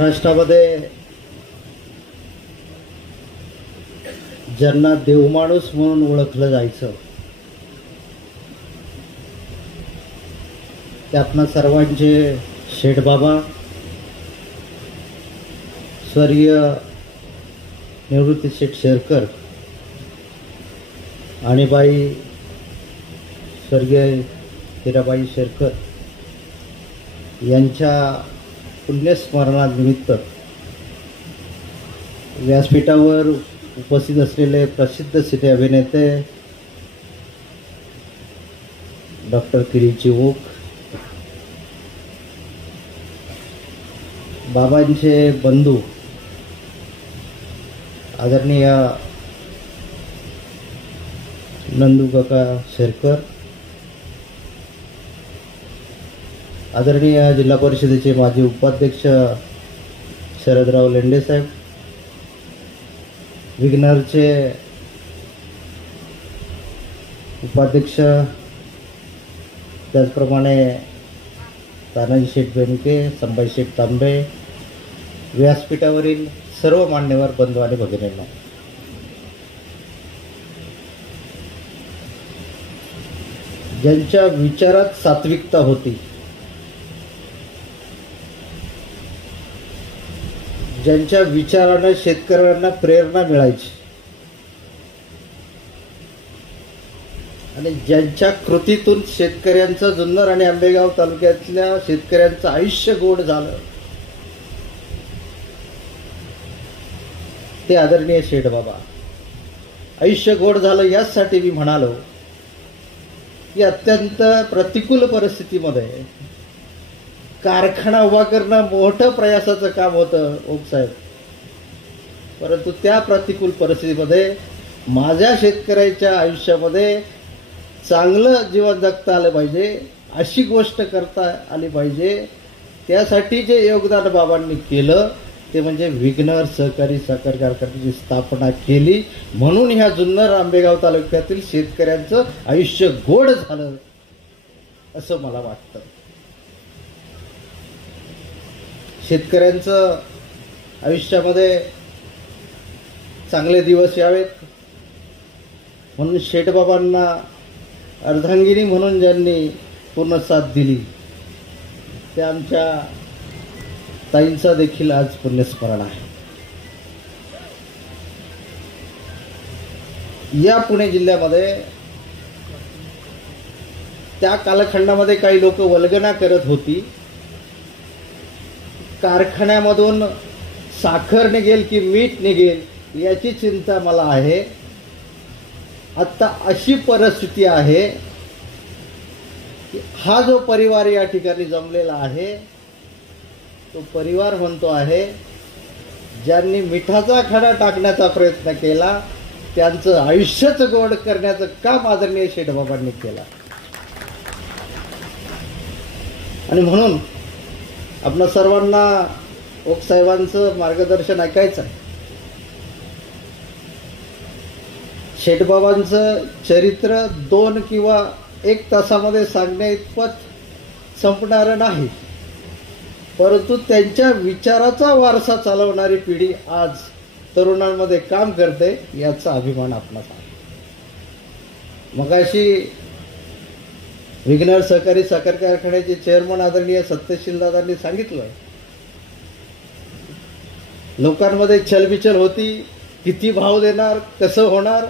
महाराष्ट्रामध्ये ज्यांना देवमाणूस म्हणून ओळखलं जायचं ते आपणा सर्वांचे शेठबाबा स्वर्गीय निवृत्ती शेठ शेरकर आणि बाई स्वर्गीय हिराबाई शेरकर यांच्या पुण्यस्मरणानिमित्त व्यासपीठावर उपस्थित असलेले प्रसिद्ध सिने अभिनेते डॉक्टर किरीची ओक, बाबांचे बंधू आदरणीय नंदू काका शेरकर, आदरणीय जिल्हा परिषदेचे माजी उपाध्यक्ष शरदराव लेंडे साहेब, विग्नरचे उपाध्यक्ष त्याचप्रमाणे तानाजी शेठ बेनके, संभाजी शेठ तांबे, व्यासपीठावरील सर्व मान्यवर बंधू आणि भगिनींना, ज्यांच्या विचारात सात्विकता होती, ज्यांच्या विचाराने शेतकऱ्यांना प्रेरणा मिळायची आणि ज्यांच्या कृतीतून शेतकऱ्यांचं जुन्नर आणि आंबेगाव तालुक्यातल्या शेतकऱ्यांचं आयुष्य गोड झालं ते आदरणीय शेठबाबा. आयुष्य गोड झालं यासाठी मी म्हणालो की अत्यंत प्रतिकूल परिस्थितीमध्ये कारखाना उभा करणं मोठं प्रयासाचं काम होतं ओकसाहेब, परंतु त्या प्रतिकूल परिस्थितीमध्ये माझ्या शेतकऱ्याच्या आयुष्यामध्ये चांगलं जीवन जगता आलं पाहिजे, अशी गोष्ट करता आली पाहिजे, त्यासाठी जे योगदान बाबांनी केलं ते म्हणजे विघ्नर सहकारी साखर कारखान्याची स्थापना केली, म्हणून ह्या जुन्नर आंबेगाव तालुक्यातील शेतकऱ्यांचं आयुष्य गोड झालं असं मला वाटतं. शेतकऱ्यांचं आयुष्यामध्ये चांगले दिवस यावेत म्हणून शेठबाबांना अर्धांगिनी म्हणून ज्यांनी पूर्ण साथ दिली त्या आमच्या ताईंचा देखील आज पुण्यस्मरण आहे. या पुणे जिल्ह्यामध्ये त्या कालखंडामध्ये काही लोक वल्गना करत होती, कारखान्यामधून साखर निघेल की मीठ निघेल याची चिंता मला आहे. आता अशी परिस्थिती आहे की हा जो परिवार या ठिकाणी जमलेला आहे तो परिवार म्हणतो आहे ज्यांनी मिठाचा खडा टाकण्याचा प्रयत्न केला त्यांचं आयुष्यच गोड करण्याचं काम आदरणीय शेठबाबांनी केलं. आणि म्हणून आपल्या सर्वांना ओकसाहेबांचं मार्गदर्शन ऐकायचं आहे. शेठबाबांचं चरित्र 2 किंवा 1 तासामध्ये सांगण्या इतपत संपणारं नाही, परंतु त्यांच्या विचाराचा वारसा चालवणारी पिढी आज तरुणांमध्ये काम करते याचा अभिमान आपणास आहे. मगाशी विघ्नर सहकारी साखर कारखान्याचे चेअरमन आदरणीय सत्यशील दादांनी सांगितलं, लोकांमध्ये छलबिचल होती, किती भाव देणार, कसं होणार,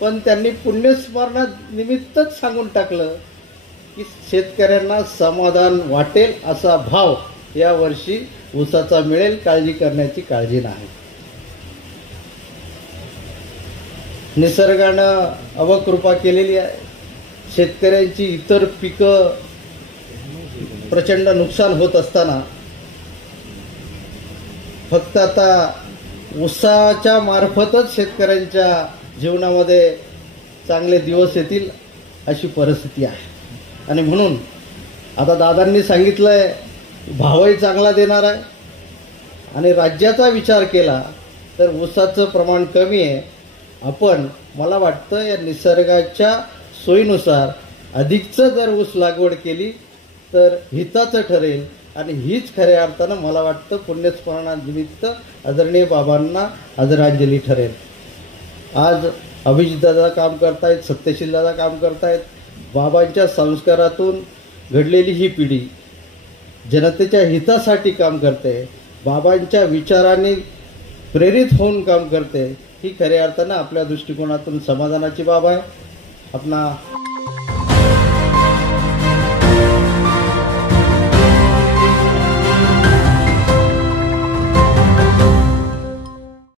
पण त्यांनी पुण्यस्मरणानिमित्तच सांगून टाकलं की शेतकऱ्यांना समाधान वाटेल असा भाव या वर्षी ऊसाचा मिळेल, काळजी करण्याची काळजी नाही. निसर्गानं अवकृपा केलेली आहे. शेतकऱ्यांची इतर पिकं प्रचंड नुकसान होत असताना फक्त आता ऊसाच्या मार्फतच शेतकऱ्यांच्या जीवनामध्ये चांगले दिवस येतील अशी परिस्थिती आहे. आणि म्हणून आता दादांनी सांगितलंय भावही चांगला देणार आहे आणि राज्याचा विचार केला तर ऊसाचं प्रमाण कमी आहे. आपण मला वाटतं या निसर्गाच्या सोयीनुसार अधिकचं जर ऊस लागवड केली तर हिताचं ठरेल आणि हीच खऱ्या अर्थानं मला वाटतं पुण्यस्मरणानिमित्त आदरणीय बाबांना आदरांजली ठरेल. आज अभिजितदादा काम करतायत, सत्यशीलदादा काम करतायत. बाबांच्या संस्कारातून घडलेली ही पिढी जनतेच्या हितासाठी काम करते, बाबांच्या विचारांनी प्रेरित होऊन काम करते. ही खऱ्या अर्थानं आपल्या दृष्टिकोनातून समाधानाची बाब आहे. आपला